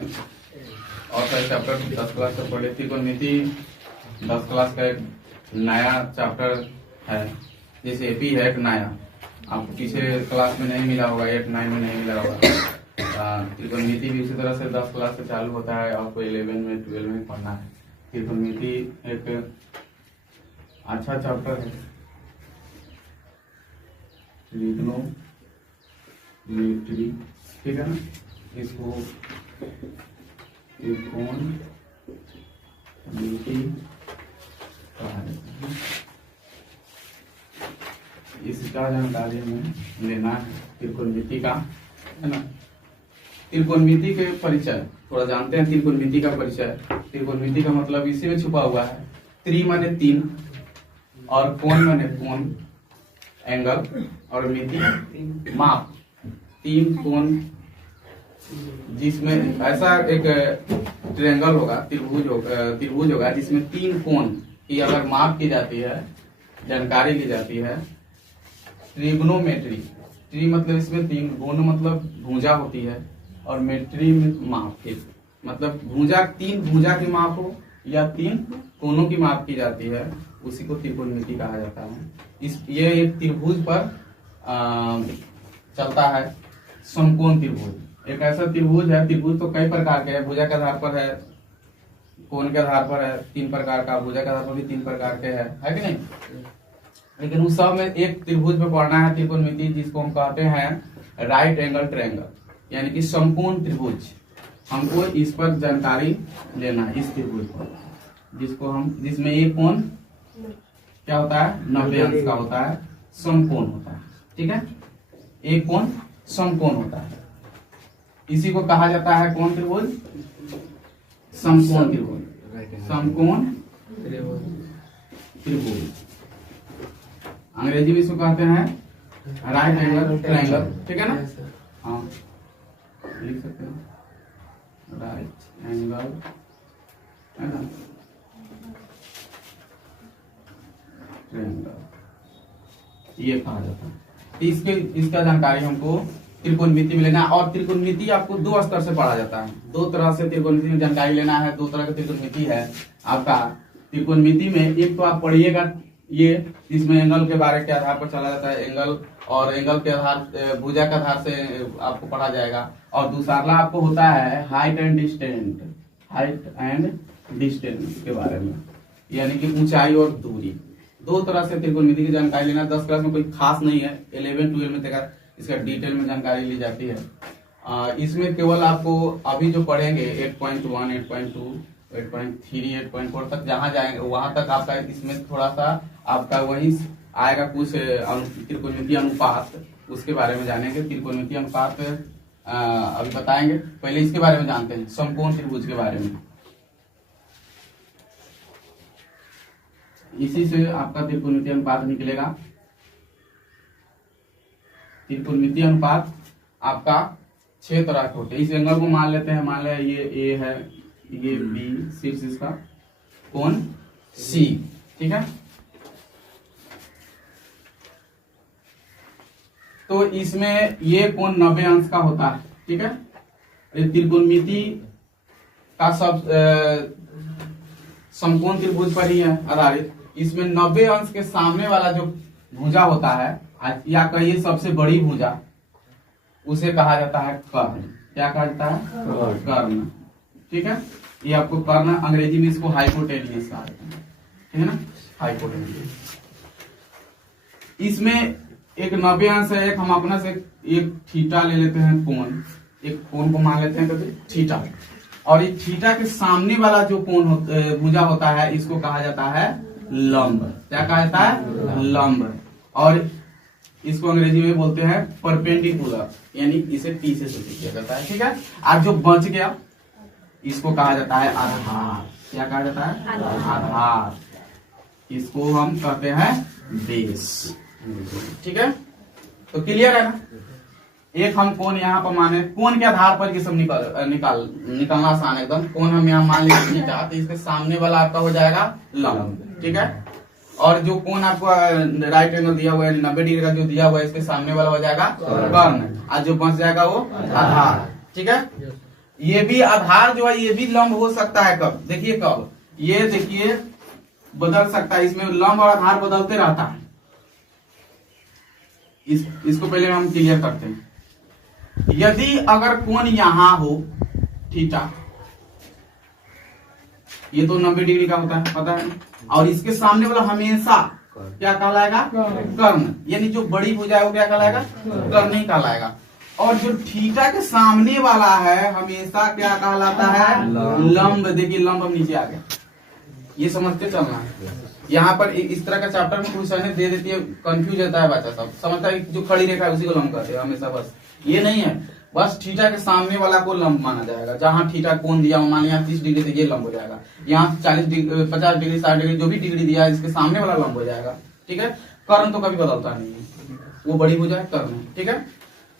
और सारे chapter 10 class से पढ़े। त्रिकोणमिति 10 क्लास का एक नया चैप्टर है, जैसे एपी है एक नया, आपको पिछले क्लास में नहीं मिला होगा, 8 9 में नहीं मिला होगा। त्रिकोणमिति भी उसी तरह से 10 क्लास से चालू होता है, आपको 11 में 12 में पढ़ना है। त्रिकोणमिति एक अच्छा चैप्टर है। त्रिकोणमिति, ठीक है ना, इसको त्रिकोणमिति कहा जाता है। इसका जानकारी हमें लेना है, त्रिकोणमिति का, है ना। त्रिकोणमिति के परिचय थोड़ा जानते हैं। त्रिकोणमिति का परिचय, त्रिकोणमिति का मतलब इसी में छुपा हुआ है। त्रि माने 3 और कोण माने कोण, एंगल, और मिति माप, 3 कोण, जिसमें ऐसा एक ट्रायंगल होगा, त्रिभुज होगा जिसमें 3 कोण की अगर माप की जाती है, जानकारी ली जाती है। ट्रिग्नोमेट्री, ट्री मतलब इसमें 3, गुण मतलब भुजा होती है, और मेट्री में माप, फिर मतलब भुजा, 3 भुजा की माप हो या 3 कोणों की माप की जाती है, उसी को त्रिकोणमिति कहा जाता है। ये एक त्रिभुज पर चलता है, समकोण त्रिभुज। एक ऐसा त्रिभुज है, त्रिभुज तो कई प्रकार के हैं, भुजा के आधार पर है, कोण के आधार पर है 3 प्रकार का, भुजा के आधार पर भी 3 प्रकार के है कि नहीं। लेकिन उस सब में एक त्रिभुज पे पढ़ना है त्रिकोणमिति, जिसको हम कहते हैं राइट एंगल ट्रायंगल, यानी कि समकोण त्रिभुज। हमको इस पर जानकारी लेना है, इस त्रिभुज पर, जिसमें एक कोण क्या होता है, 90 अंश का होता है, समकोण होता है, ठीक है। एक कोण समकोण होता है, इसी को कहा जाता है कौन त्रिभुज, समकोण त्रिभुज, समकोण त्रिभुज। अंग्रेजी में इसको कहते हैं राइट एंगल ट्रायंगल, ठीक है ना। हाँ, लिख सकते हैं राइट एंगल, है ना, ट्रायंगल, ये कहा जाता है। इसका जानकारी हमको त्रिकोणमिति में लेना है। और त्रिकोणमिति आपको 2 स्तर से पढ़ा जाता है, 2 तरह से त्रिकोणमिति में जानकारी लेना है। 2 तरह का त्रिकोणमिति है आपका त्रिकोणमिति में। एक तो आप पढ़िएगा ये, इसमें एंगल के बारे के आधार पर चला जाता है, एंगल, और एंगल के आधार, भुजा के आधार से आपको पढ़ा जाएगा। और दूसरा आपको होता है height and distance, height and distance के बारे में, यानी कि ऊंचाई और दूरी। 2 तरह से त्रिकोणमिति की जानकारी लेना। 10 क्लास में कोई खास नहीं है, 11 12 में तक इसका डिटेल में जानकारी ली जाती है। इसमें केवल आपको अभी जो पढ़ेंगे 8.1, 8.2, 8.3, 8.4 तक जहां जाएंगे वहां तक आपका इसमें थोड़ा सा आपका वही आएगा, कुछ त्रिकोणमिति अनुपात, उसके बारे में जानेंगे। त्रिकोणमिति अनुपात अभी बताएंगे, पहले इसके बारे में जानते हैं, समकोण त्रिभुज के बारे में। इसी से आपका त्रिकोणमिति अनुपात निकलेगा। त्रिकोणमिति अनुपात आपका 6 तरह के होते हैं। इस एंगल को मान लेते हैं, मान लें ये ए है, ये बी, शीर्ष इसका कोण सी, ठीक है। तो इसमें ये कोण 90 अंश का होता है, ठीक है। त्रिकोणमिति का सब समकोण त्रिभुज पर ही है आधारित। इसमें 90 अंश के सामने वाला जो भुजा होता है, या कहिए सबसे बड़ी भुजा, उसे कहा जाता है कर्ण। क्या कहा जाता है, कर्ण, ठीक है। ये आपको कर्ण, अंग्रेजी में इसको हाइपोटेनियस कहा जाता है, ठीक है ना, हाइपोटेनियस। इसमें एक 90 अंश है, एक हम अपना से एक थीटा ले लेते हैं, कोण, एक कोण को मान लेते हैं कभी थीटा, और ये थीटा के सामने वाला जो कोण भुजा होता है, इसको कहा जाता है लंब। क्या कहा जाता है, लंब। और इसको अंग्रेजी में बोलते हैं परपेंडिकुलर, यानी इसे P से सूचित किया जाता है, ठीक है। आज जो बच गया इसको कहा जाता है आधार। क्या कहा जाता है, आधार। इसको हम कहते हैं बेस, ठीक है। तो क्लियर है ना। एक हम कोण यहाँ पर माने, कोण के आधार पर ये सब निकालना आसान एकदम। कोण हम यहाँ मान लेंगे थीटा, तो इसके सामने वाला आपका हो जाएगा लंब, ठीक है। और जो कोण आपको राइट एंगल दिया हुआ है 90 डिग्री का जो दिया हुआ है, इसके सामने वाला हो जाएगा कर्ण, और जो बच जाएगा वो आधार, ठीक है। ये भी आधार जो है ये भी लंब हो सकता है। कब देखिए, कब ये देखिए बदल सकता है, इसमें लंब और आधार बदलते रहता है। इसको पहले हम क्लियर करते हैं। यदि अगर कोण यहां हो थीटा, ये तो 90 डिग्री का होता है पता है, और इसके सामने वाला हमेशा क्या कहलाएगा, कर्ण, यानी जो बड़ी भुजा है वो क्या कहलाएगा, कर्ण ही कहलाएगा। और जो थीटा के सामने वाला है हमेशा क्या कहलाता है, लंब। देखिए लंब अब नीचे आ गया, ये समझते चलना है। यहाँ पर इस तरह का चैप्टर में क्वेश्चन दे देती है, कंफ्यूज होता है बच्चा, सब समझता है जो खड़ी रेखा है उसी को लंब कहते हैं हमेशा। बस ये नहीं है, बस थीटा के सामने वाला को लंब माना जाएगा। जहां थीटा कोण दिया मान लिया 30 डिग्री से, ये लंब हो जाएगा। यहाँ 40 डिग्री, 50 डिग्री, 60 डिग्री, जो भी डिग्री दिया है इसके सामने वाला लंब हो जाएगा। ठीक है, कर्ण तो कभी बदलता नहीं है, वो बड़ी हो जाए कर्ण है। ठीक है,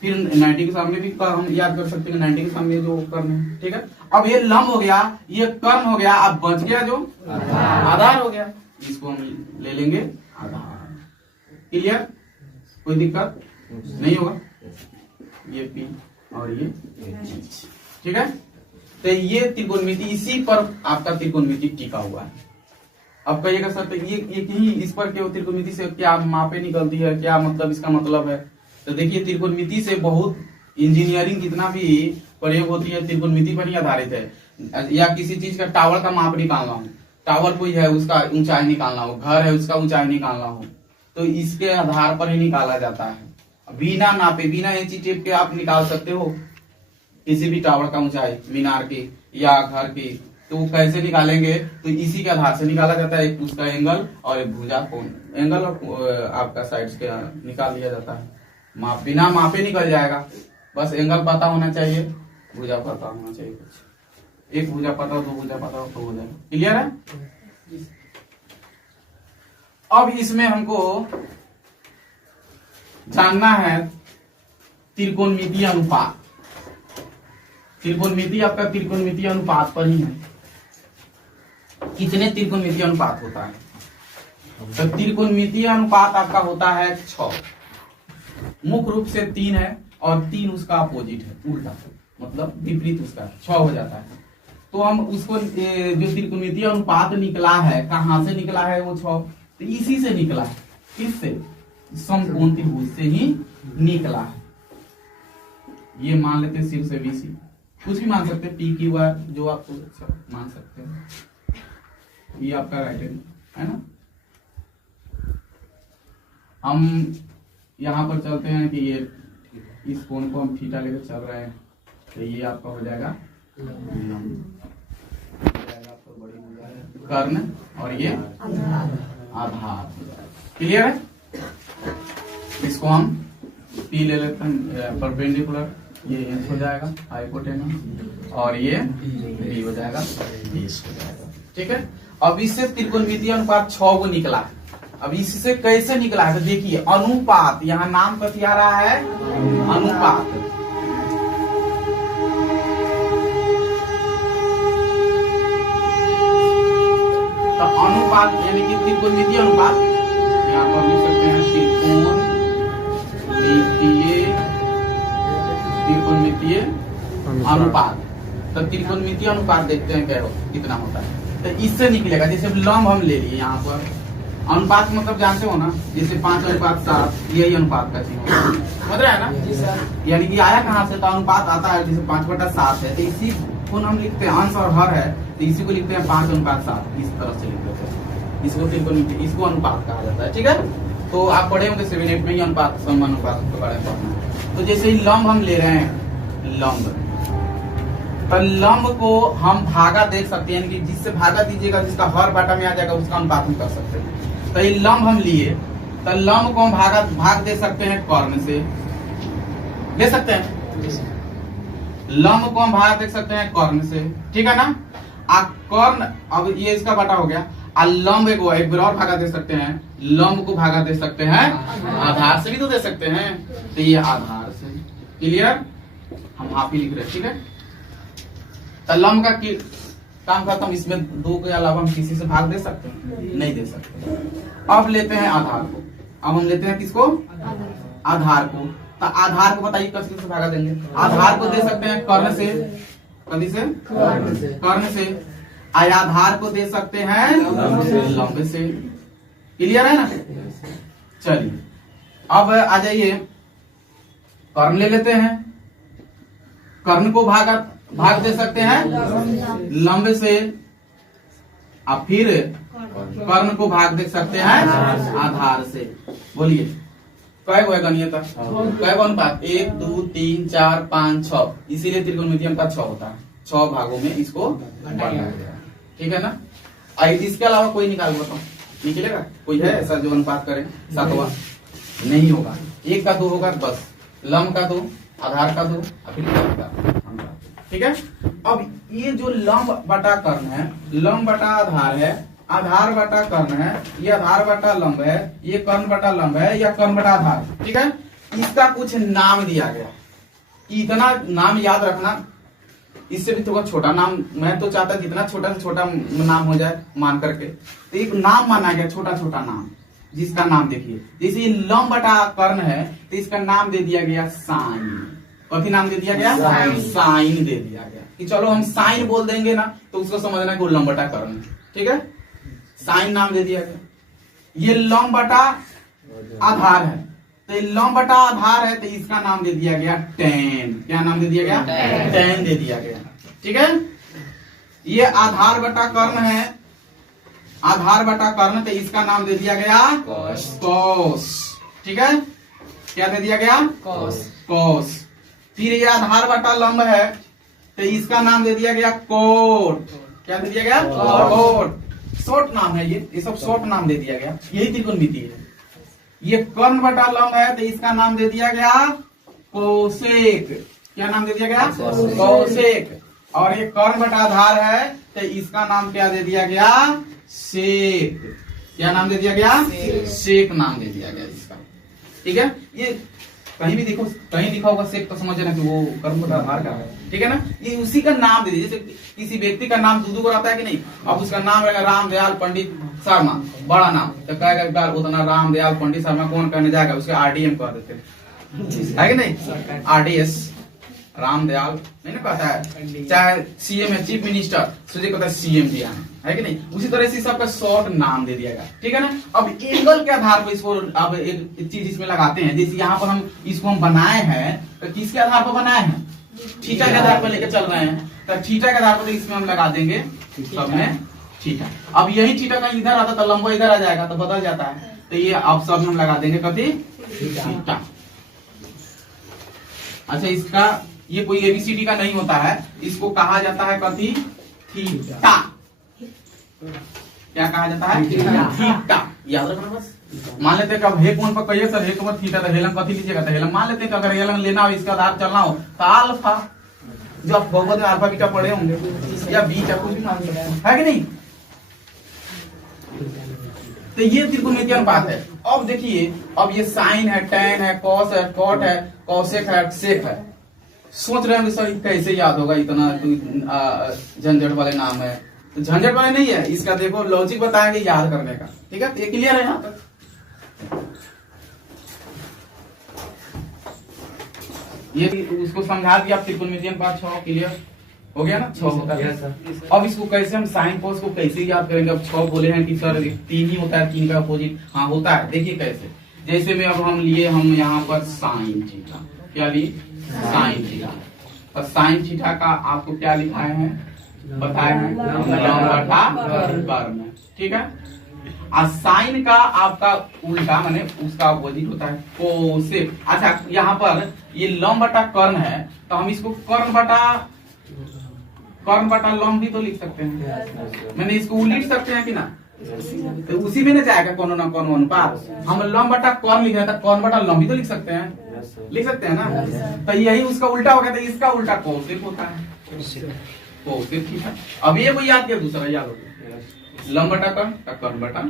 फिर 90 के सामने भी हम याद कर सकते हैं, 90 के सामने जो कर्ण है। ठीक है, अब ये लंब हो गया, ये कर्ण हो गया, अब बच गया जो आधार हो गया, इसको हम ले लेंगे आधार। क्लियर, कोई दिक्कत नहीं होगा। ये P और ये H। ठीक है, तो ये त्रिकोणमिति, इसी पर आपका त्रिकोणमिति टिका हुआ है। अब कहिएगा सर तो ये ही इस पर के त्रिकोणमिति से क्या मापे निकलती है, क्या मतलब इसका मतलब है? तो देखिए त्रिकोणमिति से बहुत इंजीनियरिंग जितना भी प्रयोग होती है त्रिकोणमिति पर ही आधारित है। या किसी चीज का टावर का माप निकालना हो, टावर कोई है उसका ऊंचाई निकालना हो, घर है उसका ऊंचाई निकालना हो, तो इसके आधार पर ही निकाला जाता है। बिना नापे, बिना इंची टेप के आप निकाल सकते हो किसी भी टावर का ऊंचाई, मीनार की या घर की। तो वो कैसे निकालेंगे, तो इसी के आधार से निकाला जाता है। एक उसका एंगल और एक भुजा कोण, एंगल और आपका साइड्स के निकाल लिया जाता है। माप बिना मापे निकल जाएगा, बस एंगल पता होना चाहिए, भुजा पता होना चाहिए। कुछ एक भुजा पता हो, 2 भुजा पता हो तो हो जाएगा। क्लियर है? अब इसमें हमको जानना है त्रिकोणमितीय अनुपात। त्रिकोणमिति आपका त्रिकोणमितीय अनुपात पर ही है, कितने त्रिकोणमितीय अनुपात होता है? तो त्रिकोणमितीय अनुपात आपका होता है 6। मुख्य रूप से 3 है और 3 उसका अपोजिट है, उल्टा मतलब विपरीत उसका 6 हो जाता है। तो हम उसको जो त्रिकोणमितीय अनुपात निकला है, कहां से निकला है वो 6? तो इसी से निकला है। किससे? समकोण त्रिभुज से ही निकला है। ये मान लेते सिर से BC, कुछ भी मान सकते हैं, PQR जो आपको मान सकते हैं। ये आपका राइट एंगल है ना। हम यहां पर चलते हैं कि ये इस कोण को हम थीटा लेकर चल रहे हैं, तो ये आपका हो जाएगा कर्ण और ये आधार। क्लियर है? इसको हम P ले लेते हैं परपेंडिकुलर, ये H हो जाएगा हाइपोटेनस, और ये B हो जाएगा, बेस हो जाएगा। ठीक है, अब इससे त्रिकोणमितीय अनुपात 6 को निकला है। अब इससे कैसे निकला है तो देखिए, अनुपात, यहाँ नाम कथी आ रहा है, अनुपात। तो अनुपात यानी कि त्रिकोणमितीय अनुपात, यहाँ पर लिख सकते हैं त्रिकोणमितीय अनुपात। तो त्रिकोणमितीय अनुपात देखते हैं क्या कितना होता है। तो इससे निकलेगा, जैसे लंब हम ले लिए यहाँ पर, अनुपात मतलब जानते हो ना, जैसे 5:7, यही अनुपात का चिन्ह समझ रहे हैं ना जी सर। यानी कि आया कहाँ से, तो अनुपात आता है जैसे 5/7 है, तो इसी को हम लिखते हैं, अंश और हर है तो इसी को लिखते हैं 5:7, इस तरह से लिखते हैं। इसको त्रिकोणमितीय, इसको अनुपात कहा जाता है। ठीक है, तो आप पढ़े होंगे 7-8 में ही अनुपात, समानुपात के बारे में पढ़ना है। तो जैसे ही लंब हम ले रहे हैं, लंब, तो लंब को हम भागा देख सकते हैं, यानी कि जिससे भागा दीजिएगा जिसका हर बाटा में आ जाएगा उसका अनुपात हम कर सकते हैं। तो ये लंब हम लिए, तो लंब को हम भाग दे सकते हैं कर्ण से, दे सकते हैं लंब को हम भाग देख सकते हैं कर्ण से। ठीक है ना। कर्ण, अब ये इसका बाटा हो गया, और लंब एक बार और भागा दे सकते हैं, लंब को भागा दे सकते हैं आधार से भी तो दे सकते हैं, तो ये आधार से। क्लियर, हम आप ही लिख रहे हैं। ठीक है, तो लंब का काम खत्म। इसमें 2 के अलावा हम किसी से भाग दे सकते हैं? नहीं दे सकते। अब लेते हैं आधार को, अब हम लेते हैं किसको, आधार को। तो आधार को बताइए किससे भागा देंगे? आधार को दे सकते हैं कर्ण से, कभी से कर्ण से, आधार को दे सकते हैं लंब से। क्लियर है ना? चलिए अब आ जाइए, कर्ण ले लेते हैं, कर्ण को भाग दे सकते हैं लंब से, अब फिर कर्ण को भाग दे सकते हैं आधार से। बोलिए कै गो है गणियता? कै गो अनुपात? 1 2 3 4 5 6, इसीलिए त्रिकोणमिति का 6 होता है। 6 भागों में इसको बांटा गया, ठीक है ना? इसके अलावा कोई निकाल बताओ, निकलेगा कोई है ऐसा जो अनुपात करे? 7वां नहीं होगा, 1 का 2 होगा बस, लंब का 2, आधार का 2, फिर कर्ण का, ठीक है? अब ये जो लंब बटा कर्ण है, लंब बटा आधार है, आधार बटा कर्ण है, ये आधार बटा लंब है, ये कर्ण बटा लंब है, या कर्ण बटा आधार, ठीक है? इसका कुछ नाम दिया गया, इतना नाम याद रखना, इससे भी थोड़ा छोटा नाम, मैं तो चाहता जितना छोटा से छोटा नाम हो जाए मान करके, तो एक नाम माना गया, छोटा छोटा नाम, जिसका नाम देखिए, जैसे लंब बटा कर्ण है तो इसका नाम दे दिया गया साइन। कथी नाम दे दिया गया? साइन दे दिया गया, कि चलो हम साइन बोल देंगे ना तो उसको समझना कि वो लंब बटा कर्ण है, ठीक है? साइन नाम दे दिया गया। ये लंब बटा आधार है, तो ये लंब बटा आधार है तो इसका नाम दे दिया गया टेन। क्या नाम दे दिया गया? टेन दे दिया गया, ठीक है? ये आधार बटा कर्ण है, आधार बटा कर्ण, तो इसका नाम दे दिया गया कोस, ठीक है? क्या दे दिया गया? कोस। फिर ये आधार बटा लंब है तो इसका नाम दे दिया गया कोट। क्या दे दिया गया? कोट। शॉर्ट नाम है ये सब शॉर्ट नाम दे दिया गया, यही त्रिकोणमिति है। ये कर्ण बटा लंब है तो इसका नाम दे दिया गया कोसेक। क्या नाम दे दिया गया? कोसेक। और ये कर्ण बटा आधार है तो इसका नाम क्या दे दिया गया? सेक। क्या नाम दे दिया गया? सेक नाम दे दिया गया इसका, ठीक है? ये कहीं भी देखो, कहीं लिखा होगा सेक तो समझ ना कि वो कर्ण बटा आधार का है, ठीक है ना? ये उसी का नाम दे दीजिए, जैसे किसी व्यक्ति का नाम दूधू को रहता है कि नहीं, अब उसका नाम रहेगा रामदयाल पंडित शर्मा, बड़ा नाम, तो कहेगा उतना रामदयाल पंडित शर्मा कौन कहने जाएगा, उसके RDM कह देते हैं, है कि नहीं? RDS रामदयाल नहीं ना कहता है, चाहे CM है चीफ मिनिस्टर, सोचे कहता है CM दिया है कि नहीं? उसी तरह से सबका शॉर्ट नाम दे दिया गया, ठीक है ना? अब एंगल के आधार पर इसको अब एक चीज इसमें लगाते हैं, जैसे यहाँ पर हम इसको बनाए हैं तो किसके आधार पर बनाए हैं? थीटा के आधार पर लेकर चल रहे हैं, तो थीटा के आधार पर इसमें हम लगा देंगे सब में थीटा। अब यही थीटा का इधर आता तो लंबा इधर आ जाएगा तो बदल जाता है, तो ये अब सब में हम लगा देंगे कथी? थीटा। अच्छा, इसका ये कोई ABCD का नहीं होता है, इसको कहा जाता है कथी? थीटा। क्या कहा जाता है? थीटा। याद रखना बस। मान लेते हैं कि अब हे कौन पर कहिए सर, हे को थीटा, तो हेलम कथी लीजिएगा? तो हेलम मान लेते हैं कि अगर हेलम लेना हो, इसका आधार चलना हो तो अल्फा, जो आप बहुपद में अल्फा बीटा पढ़े होंगे, या बीटा कुछ भी मान सकते हैं, है कि नहीं? तो ये त्रिकोणमितीय अनुपात है। अब देखिए, अब ये साइन है, टेन है, कॉस है, कॉट है, कॉसेक है, सेक है। सोच रहे होंगे सर कैसे याद होगा, इतना झंझट वाले नाम है। तो झंझट वाले नहीं है, इसका देखो लॉजिक बताएंगे याद करने का, ठीक है? ये क्लियर है यहाँ तक? ये उसको समझा दिया त्रिकोणमितीय अनुपात 6 क्लियर हो गया ना? 6 होता है। अब इसको कैसे हम साइन कॉस को कैसे याद करेंगे? अब 6 बोले हैं कि सर 3 ही होता है, 3 का अपोजिट। हाँ होता है, देखिए कैसे। जैसे में अब हम लिए, हम यहाँ पर साइन थीटा, क्या लिए? Sine theta. और साइन थीटा का आपको क्या लिखाए हैं, बताए हैं? लंब बटा कर्ण, ठीक है? और साइन का आपका उल्टा माने उसका अपोजिट होता है कोसेक। अच्छा, यहाँ पर ये लंब बटा कर्ण है तो हम इसको कर्ण बटा लंब भी तो लिख सकते हैं, मैंने इसको उलट सकते हैं कि ना? तो उसी में ना जाएगा कोनो ना कोनो अनुपात। हम लंब बटा कर्ण लिख रहे हैं तो कर्ण बटा लंब भी तो लिख सकते हैं, लिख सकते हैं ना? तो यही उसका उल्टा हो गया, तो इसका उल्टा कोसेक होता है, कोसेक, ठीक है? अब ये कोई याद किया, दूसरा याद हो गया, लंब बटा कर्ण बटा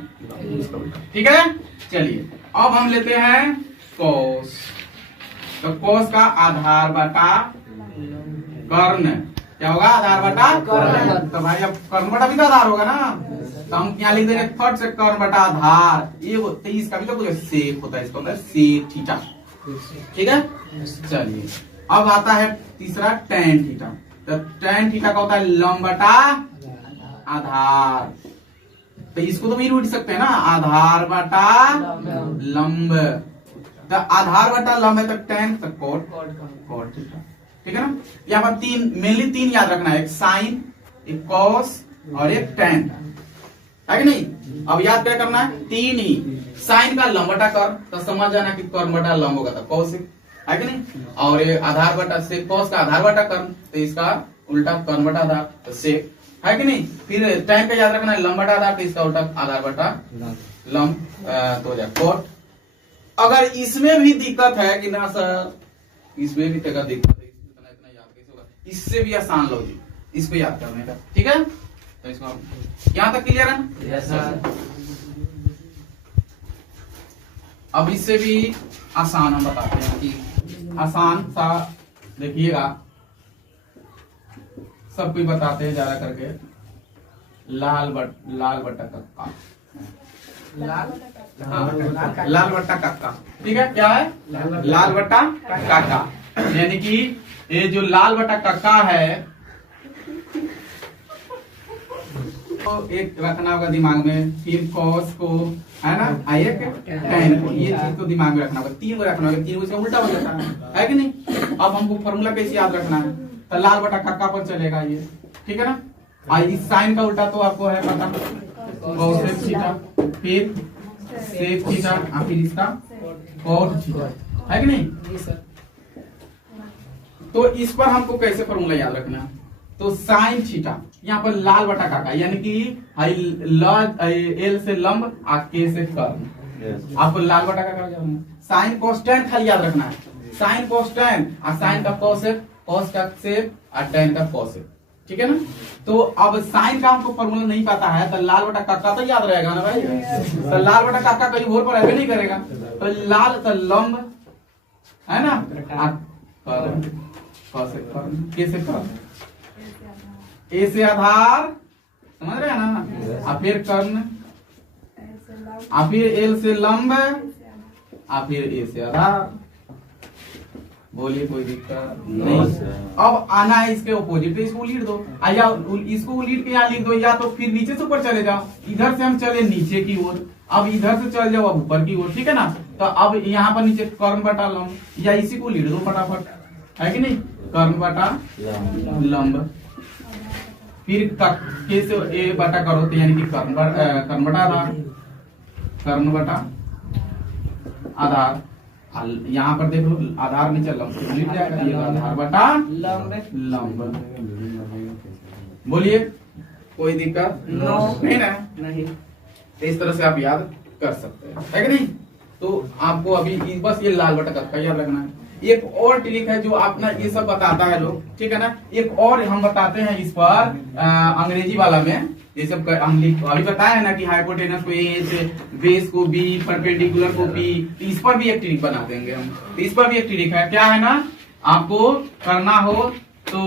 उसका उल्टा, ठीक है? चलिए अब हम लेते हैं कोस। तो कोस का आधार बटा कर्ण क्या होगा? आधार बटा कर्ण। तो भाई अब कर्ण बटा भी तो आधार होगा ना, तो हम क्या लिख देंगे? थर्ड से कर्ण बटा आधार, ये 23 का भी तो कुछ सेक होता है, इसका होता है सेक थीटा, ठीक है? चलिए अब आता है तीसरा टेन थीटा। तो tan थीटा का होता है लंब बटा आधार। तो इसको तो भी रूट सकते हैं ना, आधार बटा लंब। तो आधार बटा लंब है तो tan तो cot थीटा, ठीक है ना। यहाँ पर मेनली तीन याद रखना है, एक साइन, एक कॉस और एक tan, है कि नहीं। अब याद क्या करना है, तीन ही। साइन का लंब बटा कर तो समझ जाना कि कर्म बटा लंब होगा तो कौशिक, है कि नहीं। और ये आधार बटा से कॉस का आधार बटा कर्म तो इसका उल्टा कर्म बटा आधार तो सेक, है कि नहीं। फिर tan का याद रखना है लंब बटा आधार तो इसका उल्टा आधार बटा लंब तो हो जाए कोट। अगर इसमें भी दिक्कत है कि ना सर, इसमें भी दिक्कत है, इतना याद कैसे होगा, इससे भी आसान लो जी, इसको याद करने का, ठीक है। तो इसको यहाँ तक क्लियर है। Yes sir. अब इससे भी आसान हम बताते हैं कि आसान सा देखिएगा, सब कुछ बताते हैं ज्यादा करके। लाल बट्टा कक्का, हाँ लाल बट्टा कक्का, ठीक है। क्या है लाल बट्टा कक्का, यानी कि ये जो लाल बट्टा कक्का है तो एक रखना होगा दिमाग में, फिर कॉस को, है ना, एक tan को, ये चीज को दिमाग में रखना होगा। तीन को रखना होगा, तीन को उल्टा हो जाता है कि नहीं। अब हमको फॉर्मूला कैसे याद रखना है, तो लाल बटा कक्का पर चलेगा ये, ठीक है ना। और इस साइन का उल्टा तो आपको है पता, कोसेक थीटा, फिर सेक थीटा, फिर इसका कॉट थीटा, है कि नहीं। तो इस पर हमको कैसे फॉर्मूला याद रखना है, तो साइन थीटा यहाँ पर लाल बटा काका, यानी कि एल से लंब के से कर्म, आपको लाल बटा काका साइन कॉन्स्टेंट खाली याद रखना है, साइन कॉन्स्टेंट और साइन का कॉसेक, कॉस का सेक और tan का कॉसेक, ठीक है ना। तो अब साइन का हमको फॉर्मूला नहीं पता है तो लाल बटा काका तो याद रहेगा ना भाई। तो लाल बटा काका कहीं और पर रहबे नहीं करेगा, तो लाल तो लंब है ना, कॉसेक कर्म, के से कर्म, ए से आधार, समझ रहे हैं ना, और फिर कर्ण, और फिर एल से लंब, और फिर ए से आधार। बोलिए कोई दिक्कत नहीं। अब आना है इसके ऑपोजिट, तो इसको उलीट दो, या इसको उलीट के यहाँ लिख दो, या तो फिर नीचे से ऊपर चले जाओ। इधर से हम चले नीचे की ओर, अब इधर से चल जाओ अब ऊपर की ओर, ठीक है ना। तो अब यहाँ पर नीचे कर्ण बटा लंब, या इसी को उलीट दो फटाफट, है कि नहीं, कर्ण बटा लंब, फिर के से ए बटा करो तो यानी कि कर्ण बटा आधार, कर्ण बटा आधार। यहाँ पर देख लो आधार नीचे लंब से मिल जाएगा, ये आधार बटा लंब। बोलिए कोई दिक्कत नहीं ना, नहीं। इस तरह से आप याद कर सकते हैं, है कि नहीं। तो आपको अभी बस ये लाल बटा कक्का याद रखना है। एक और ट्रिक है जो आप ना ये सब बताता है लोग, ठीक है ना। एक और हम बताते हैं इस पर अंग्रेजी वाला में, ये सब हम अभी बताया है ना कि हाइपोटेनस को ए, बेस को बी, परपेंडिकुलर को बी, इस पर भी एक ट्रिक बना देंगे हम। तो इस पर भी एक ट्रिक है, क्या है ना, आपको करना हो तो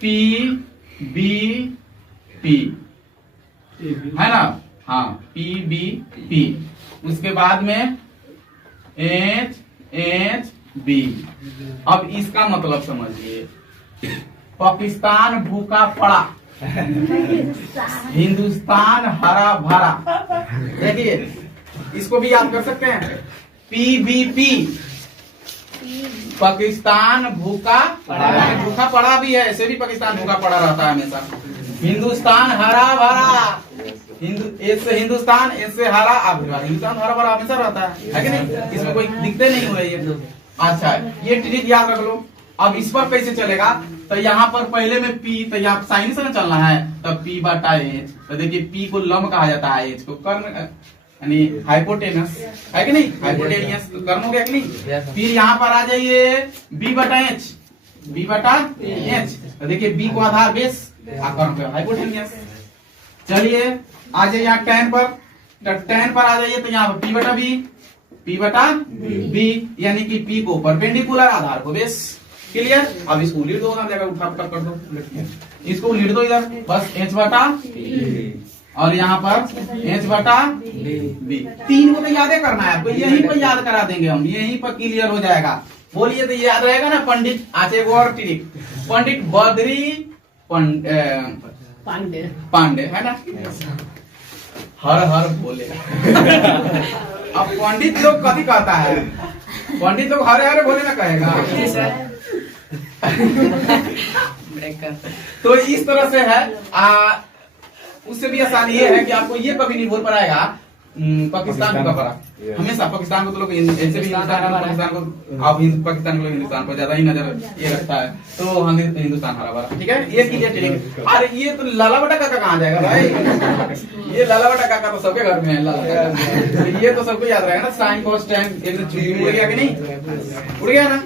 पी बी पी, है ना, हाँ पी बी पी, उसके बाद में एच एच बी। अब इसका मतलब समझिए, पाकिस्तान भूखा पड़ा, हिंदुस्तान हरा भरा। देखिए इसको भी याद कर सकते हैं, पीबीपी, पाकिस्तान भूखा पड़ा, भूखा पड़ा भी है, ऐसे भी पाकिस्तान भूखा पड़ा रहता है हमेशा। हिंदुस्तान हरा भरा, हिंदुस्तान इससे हरा, अब हिंदुस्तान हरा भरा हमेशा रहता है कि नहीं, इसमें कोई दिक्कत नहीं हो रही है। अच्छा ये ट्रिक याद रख लो। अब इस पर कैसे चलेगा, तो यहाँ पर पहले में पी, तो यहाँ साइन से ना चलना है, तो पी बटा एच। तो देखिए पी को लंब कहा जाता है, एच को कर्ण यानी हाइपोटेनस, है कि नहीं, हाइपोटेनियस कर्म हो गया कि नहीं। फिर यहाँ पर आ जाइए बी बटा एच, बी बटा एच, तो देखिए बी को आधार बेस, कर्म पे हाइपोटेनियस। चलिए आ जाइए यहाँ tan पर, तो tan पर आ जाइए तो यहाँ पर p बटा b, p बटा b, यानी कि p को परपेंडिकुलर आधार को बेस। क्लियर। अब इसको उलीट दो, जगह उठा कर दो, इसको उलीट दो इधर, बस h बटा और यहाँ पर h बटा b। तीन को तो याद करना है आपको, यहीं पर याद करा देंगे हम, यहीं पर क्लियर हो जाएगा। बोलिए तो याद रहेगा ना पंडित। आज एक और ट्रिक, पंडित बद्री पांडे पांडे है ना, हर हर बोले। अब पंडित लोग कभी कहता है, पंडित लोग हरे हरे बोले ना कहेगा। तो इस तरह से है। उससे भी आसान ये है कि आपको ये कभी नहीं बोल पाएगा पाकिस्तान को कपड़ा, हमेशा पाकिस्तान को तो लोग ऐसे भी पाकिस्तान को, आप पाकिस्तान को हिंदुस्तान पर ज्यादा ही नजर ये रखता है, तो हम हिंदुस्तान हरा भरा, ठीक है। ये क्लियर चलेंगे। अरे ये तो लाला बटा काका कहाँ जाएगा भाई, ये लाला बटा काका तो सबके घर में है, लाला काका ये तो सबको याद रहेगा ना, साइन कॉस टाइम, एक उड़ गया कि नहीं, उड़ गया ना।